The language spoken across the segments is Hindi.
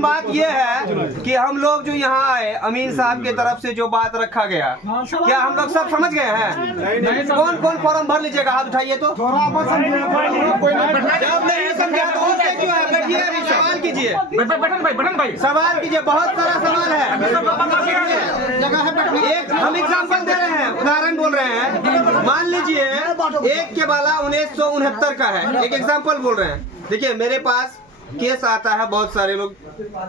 लेकिन बात ये है कि हम लोग जो यहाँ आए, अमीन साहब की तरफ से जो बात रखा गया, क्या हम लोग सब समझ गए हैं? कौन कौन फॉर्म भर लीजिएगा, हाथ उठाइए तो। जब नहीं समझा तो क्यों है? बैठिए, सवाल कीजिए, सवाल कीजिए, बहुत सारा सवाल है। एक हम एग्जाम्पल दे रहे हैं, उदाहरण बोल रहे हैं। मान लीजिए एक के वाला 1969 का है, एक एग्जाम्पल बोल रहे हैं। देखिए मेरे पास केस आता है, बहुत सारे लोग,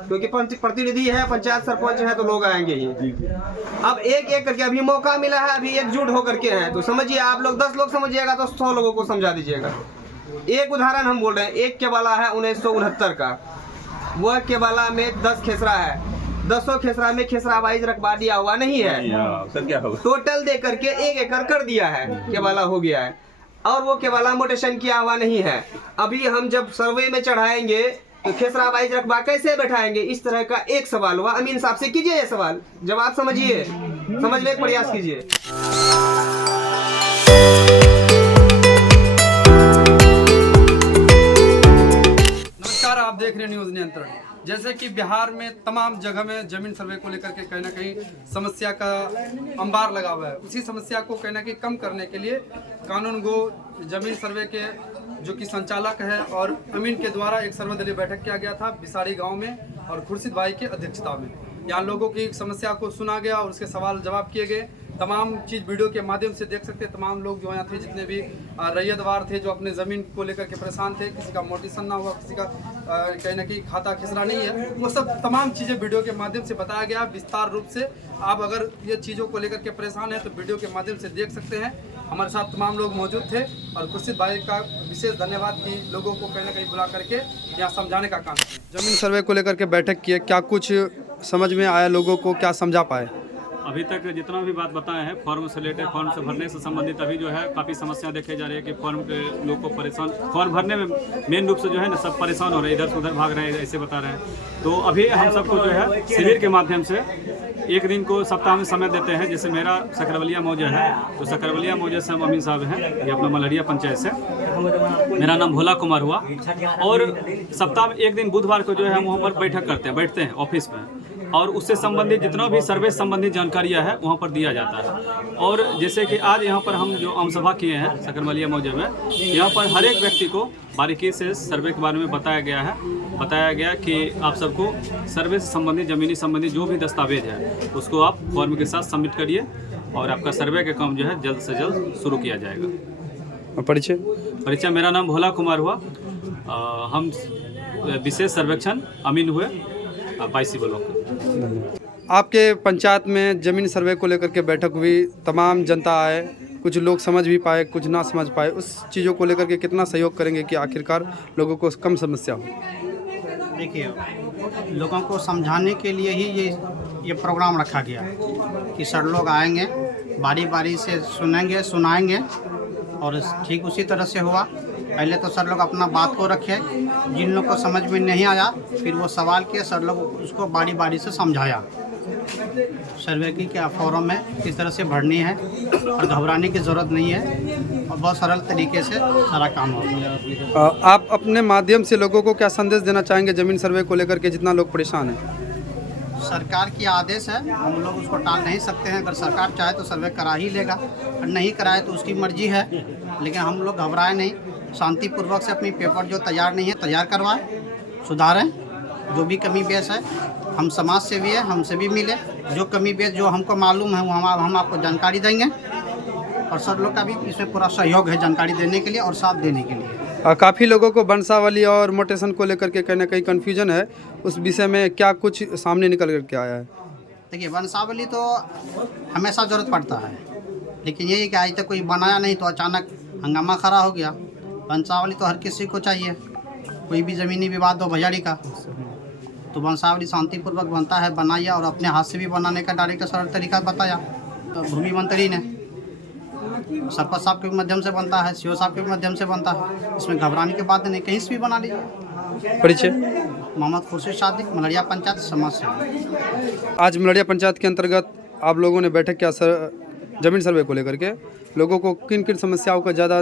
क्योंकि प्रतिनिधि है, पंचायत सरपंच है, तो लोग आएंगे ही। अब एक एक करके अभी मौका मिला है, अभी एकजुट होकर के हैं, तो समझिए आप लोग 10 लोग समझिएगा तो 100 लोगों को समझा दीजिएगा। एक उदाहरण हम बोल रहे हैं, एक के वाला है 1969 का, वह के वाला में 10 खेसरा है, 10 खेसरा में खेसरा वाइज रकबा दिया हुआ नहीं है, टोटल दे करके 1 एकड़ कर दिया है, केवाला हो गया है, और वो केवाला मोटेशन किया हुआ नहीं है। अभी हम जब सर्वे में चढ़ाएंगे तो खेसरा वाइज रकबा कैसे बैठाएंगे? इस तरह का एक सवाल हुआ। अमीन साहब से कीजिए ये सवाल, जवाब समझिए, समझने का प्रयास कीजिए। नमस्कार, आप देख रहे हैं न्यूज़ नियंत्रण। जैसे कि बिहार में तमाम जगह में जमीन सर्वे को लेकर के कहीं ना कहीं समस्या का अंबार लगा हुआ है, उसी समस्या को कहीं ना कहीं कम करने के लिए कानून गो जमीन सर्वे के जो कि संचालक है और अमीन के द्वारा एक सर्वदलीय बैठक किया गया था बिसाड़ी गांव में, और खुर्शीद भाई की अध्यक्षता में। यहाँ लोगों की समस्या को सुना गया और उसके सवाल जवाब किए गए। तमाम चीज़ वीडियो के माध्यम से देख सकते हैं। तमाम लोग जो यहाँ थे, जितने भी रैयतवार थे, जो अपने ज़मीन को लेकर के परेशान थे, किसी का मोटिशन ना हुआ, किसी का कहीं ना कहीं खाता खिसरा नहीं है, वो सब तमाम चीज़ें वीडियो के माध्यम से बताया गया विस्तार रूप से। आप अगर ये चीज़ों को लेकर के परेशान हैं तो वीडियो के माध्यम से देख सकते हैं। हमारे साथ तमाम लोग मौजूद थे और खुर्शीद भाई का विशेष धन्यवाद कि लोगों को कहीं ना कहीं बुला करके यहाँ समझाने का काम किया। जमीन सर्वे को लेकर के बैठक की, क्या कुछ समझ में आया, लोगों को क्या समझा पाए? अभी तक जितना भी बात बताए हैं फॉर्म से रिलेटेड, फॉर्म से भरने से संबंधित अभी जो है काफ़ी समस्या देखे जा रही है कि फॉर्म के लोग को परेशान, फॉर्म भरने में मेन रूप से जो है ना सब परेशान हो रहे हैं, इधर से उधर भाग रहे हैं, ऐसे बता रहे हैं। तो अभी हम सबको जो है शिविर के माध्यम से एक दिन को सप्ताह में समय देते हैं। जैसे मेरा सकरवलिया मौजा है, तो सकरवलिया मौजे से हम अमीन साहब हैं, ये अपना मलहरिया पंचायत से, मेरा नाम भोला कुमार हुआ। और सप्ताह में एक दिन बुधवार को जो है हम वहाँ पर बैठते हैं ऑफिस में, और उससे संबंधित जितना भी सर्वे संबंधित जानकारियाँ है वहाँ पर दिया जाता है। और जैसे कि आज यहाँ पर हम जो आम सभा किए हैं सकरवलिया मौजे में, यहाँ पर हर एक व्यक्ति को बारीकी से सर्वे के बारे में बताया गया कि आप सबको सर्वे से संबंधित, ज़मीनी संबंधित जो भी दस्तावेज है उसको आप फॉर्म के साथ सबमिट करिए और आपका सर्वे का काम जो है जल्द से जल्द शुरू किया जाएगा। परिचय मेरा नाम भोला कुमार हुआ, हम विशेष सर्वेक्षण अमीन हुए 22 ब्लॉक। आपके पंचायत में जमीन सर्वे को लेकर के बैठक हुई, तमाम जनता आए, कुछ लोग समझ भी पाए, कुछ ना समझ पाए। उस चीज़ों को लेकर के कितना सहयोग करेंगे कि आखिरकार लोगों को कम समस्या हो? देखिए, लोगों को समझाने के लिए ही ये प्रोग्राम रखा गया कि सर लोग आएंगे, बारी बारी से सुनाएंगे और ठीक उसी तरह से हुआ। पहले तो सर लोग अपना बात को रखे, जिन लोग को समझ में नहीं आया फिर वो सवाल किए, सर लोग उसको बारी बारी से समझाया सर्वे की क्या फॉर्म है, किस तरह से भरनी है, और घबराने की ज़रूरत नहीं है और बहुत सरल तरीके से सारा काम होगा। आप अपने माध्यम से लोगों को क्या संदेश देना चाहेंगे जमीन सर्वे को लेकर के, जितना लोग परेशान हैं? सरकार की आदेश है, हम लोग उसको टाल नहीं सकते हैं। अगर सरकार चाहे तो सर्वे करा ही लेगा, और नहीं कराए तो उसकी मर्जी है। लेकिन हम लोग घबराए नहीं, शांतिपूर्वक से अपनी पेपर जो तैयार नहीं है तैयार करवाएं, सुधारें। जो भी कमी बेस है, हम समाज सेवी है, हमसे भी मिले, जो कमी बेस जो हमको मालूम है वो हम आपको जानकारी देंगे। और सर लोग का भी इसमें पूरा सहयोग है जानकारी देने के लिए और साथ देने के लिए। काफ़ी लोगों को वंशावली और मोटेशन को लेकर के कहीं ना कहीं कन्फ्यूजन है, उस विषय में क्या कुछ सामने निकल करके आया है? देखिए, वंशावली तो हमेशा ज़रूरत पड़ता है, लेकिन यही कि आज तक कोई बनाया नहीं तो अचानक हंगामा खड़ा हो गया। वंशावली तो हर किसी को चाहिए, कोई भी ज़मीनी विवाद हो भैयाड़ी का, तो वंशावली शांतिपूर्वक बनता है, बनाइए। और अपने हाथ से भी बनाने का डायरेक्ट सरल तरीका बताया तो भूमि मंत्री ने, सरपंच साहब के माध्यम से बनता है, सीओ साहब के माध्यम से बनता है। इसमें घबराने की बात नहीं, कहीं से भी बना लीजिए। परिचय मोहम्मद खुर्शीद सादिक, मलहरिया पंचायत समाज से। आज मलहरिया पंचायत के अंतर्गत आप लोगों ने बैठक किया जमीन सर्वे को लेकर के, लोगों को किन किन समस्याओं का ज़्यादा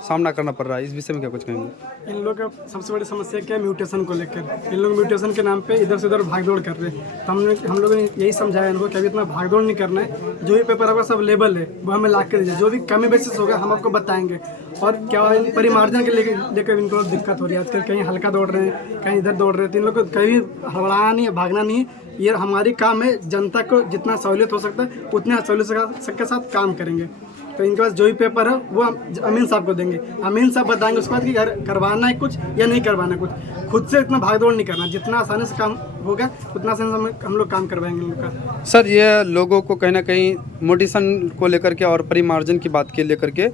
सामना करना पड़ रहा है, इस विषय में क्या कुछ कहेंगे? इन लोग का सबसे बड़ी समस्या क्या है, म्यूटेशन को लेकर। इन लोग म्यूटेशन के नाम पे इधर से उधर भागदौड़ कर रहे हैं। तो हम लोगों ने यही समझाया इनको कि अभी इतना भागदौड़ नहीं करना है, जो भी पेपर आपका सब लेबल है वो हमें ला कर दीजिए, जो भी कमी बेसिस होगा हम आपको बताएंगे। और क्या है, परिमार्जन के लेकर इनको दिक्कत हो रही है आजकल, कहीं हल्का दौड़ रहे हैं, कहीं इधर दौड़ रहे हैं। तो इन लोग को कहीं हड़बड़ाना नहीं है, भागना नहीं है। ये हमारी काम है, जनता को जितना सहूलियत हो सकता है उतने सहूलियत के साथ काम करेंगे। तो इनके पास जो भी पेपर है वो हम अमीन साहब को देंगे, अमीन साहब बताएंगे उसके बाद कि घर करवाना है कुछ या नहीं करवाना है कुछ। खुद से इतना भागदौड़ नहीं करना, जितना आसानी से काम होगा उतना आसानी से हम लोग काम करवाएंगे उनका। सर, ये लोगों को कहीं ना कहीं मोटिशन को लेकर के और परिमार्जन की बात के लेकर के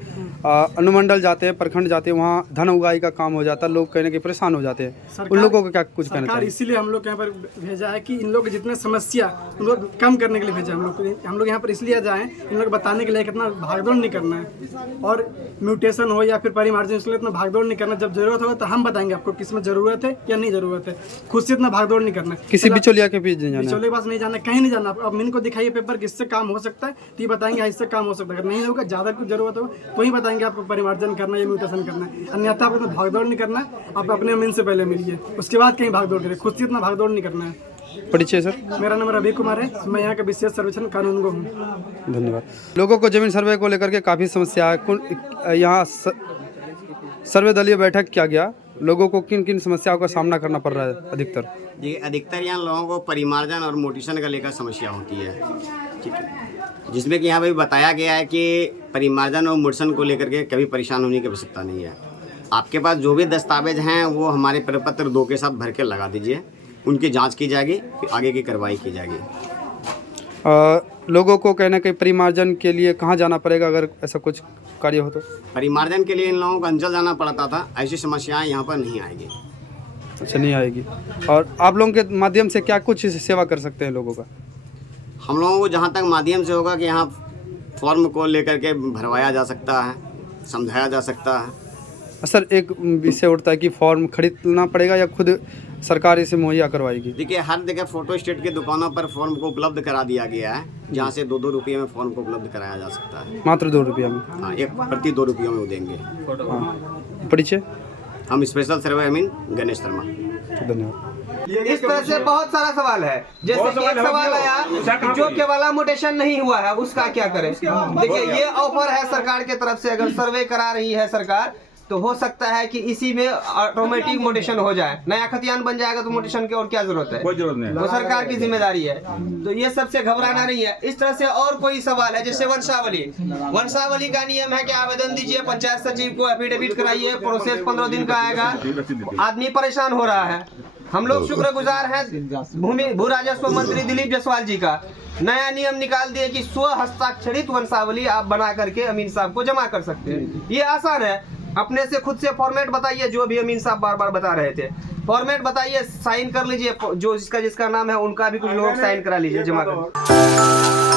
अनुमंडल जाते हैं, प्रखंड जाते हैं, वहाँ धन उगाही का काम हो जाता है, लोग कहीं ना कहीं परेशान हो जाते हैं। उन लोगों को क्या कुछ कहना चाहिए? इसीलिए हम लोग यहाँ पर भेजा है कि इन लोग जितने समस्या उनको कम करने के लिए भेजा हम लोग यहाँ पर इसलिए जाए इन लोग बताने के लिए कितना भागदौड़ नहीं करना है। और म्यूटेशन हो या फिर परिमार्जन, इसलिए इतना भागदौड़ नहीं करना। जब जरूरत होगा तो हम बताएंगे आपको किसमें जरूरत है या नहीं जरूरत है। खुद से इतना भागदौड़ नहीं करना। किसी बिचौलिया के बीच बिचौलिए के पास नहीं जाना, कहीं नहीं जाना। अब इनको दिखाइए पेपर किससे काम हो सकता है तो ये बताएंगे इससे काम हो सकता है। अगर नहीं होगा, ज़्यादा कुछ जरूरत हो तो ही बताएंगे आपको परिमार्जन करना या म्यूटेशन करना है। अन्यथा आपको भागदौड़ नहीं करना है। आप अपने अमीन से पहले मिलिए, उसके बाद कहीं भागदौड़ करें। खुद से इतना भागदौड़ नहीं करना है। परिचय सर? मेरा नाम रवि कुमार है, मैं यहाँ का विशेष सर्वेक्षण कानूनगो हूँ। धन्यवाद। लोगों को जमीन सर्वे को लेकर के काफ़ी समस्या है। यहाँ सर्वे दलीय बैठक किया गया, लोगों को किन किन समस्याओं का सामना करना पड़ रहा है अधिकतर? जी, अधिकतर यहाँ लोगों को परिमार्जन और मोटिशन का लेकर समस्या होती है, ठीक है, जिसमें कि यहाँ पे बताया गया है कि परिमार्जन और मोटिशन को लेकर के कभी परेशान होने की आवश्यकता नहीं है। आपके पास जो भी दस्तावेज हैं वो हमारे प्रपत्र 2 के साथ भर के लगा दीजिए, उनकी जांच की जाएगी, फिर आगे की कार्रवाई की जाएगी। लोगों को कहना कि परिमार्जन के लिए कहाँ जाना पड़ेगा अगर ऐसा कुछ कार्य हो तो? परिमार्जन के लिए इन लोगों को अंचल जाना पड़ता था, ऐसी समस्याएं यहाँ पर नहीं आएगी। अच्छा, नहीं आएगी। और आप लोगों के माध्यम से क्या कुछ सेवा कर सकते हैं लोगों का? हम लोगों को जहाँ तक माध्यम से होगा कि यहाँ फॉर्म को लेकर के भरवाया जा सकता है, समझाया जा सकता है। सर, एक विषय उठता है कि फॉर्म खरीदना पड़ेगा या खुद सरकार इसे मुहैया करवाएगी? देखिए, हर जगह फोटो स्टेट की दुकानों पर फॉर्म को उपलब्ध करा दिया गया है, जहाँ से 2-2 रुपये में फॉर्म को उपलब्ध कराया जा सकता है। मात्र 2 रुपया में? हाँ, एक प्रति 2 रुपयों में वो देंगे। हाँ। परिचय? हम स्पेशल सर्वे अमीन गणेश शर्मा। धन्यवाद। इस तरह से बहुत सारा सवाल है। जैसे कि एक सवाल आया कि जो केवल मोटेशन नहीं हुआ है उसका क्या करें। देखिए, ये ऑफर है सरकार की तरफ से, अगर सर्वे करा रही है सरकार तो हो सकता है कि इसी में ऑटोमेटिक मोटेशन हो जाए। नया खतियान बन जाएगा तो मोटेशन की और क्या जरूरत है, कोई जरूरत नहीं, वो सरकार की जिम्मेदारी है। तो ये सबसे घबराना नहीं है। इस तरह से और कोई सवाल है, जैसे वंशावली का नियम है कि आवेदन दीजिए, पंचायत सचिव को एफिडेविट कराइए, प्रोसेस 15 दिन का आएगा। आदमी परेशान हो रहा है। हम लोग शुक्रगुजार हैं भू राजस्व मंत्री दिलीप जायसवाल जी का। नया नियम निकाल दिए कि स्व हस्ताक्षरित वंशावली आप बना करके अमीन साहब को जमा कर सकते हैं। ये आसान है। अपने से खुद से फॉर्मेट बताइए, जो भी अमीन साहब बार बार बता रहे थे, फॉर्मेट बताइए, साइन कर लीजिए, जो जिसका नाम है उनका भी कुछ लोग साइन करा लीजिए, जमा कर।